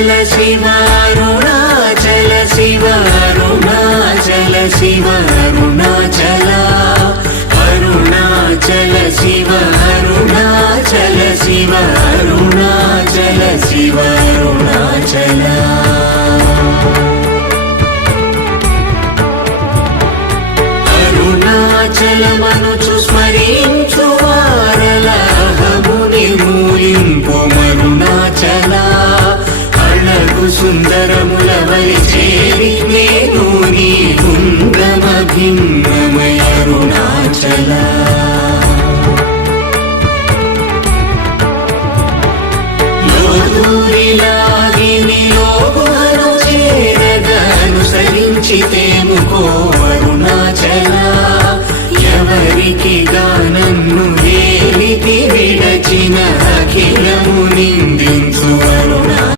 శివ అరుణాచల శివ అరుణాచల శివ అరుణాచల అరుణాచల శివ అరుణాచల శివ అరుణాచల శివ అరుణాచల అరుణాచలమనుచు స్మరించు వారలహముని మూలింపు మరుణాచల అళగు సుందరముల వలి చేరి నేను నీ గుండమ భిన్న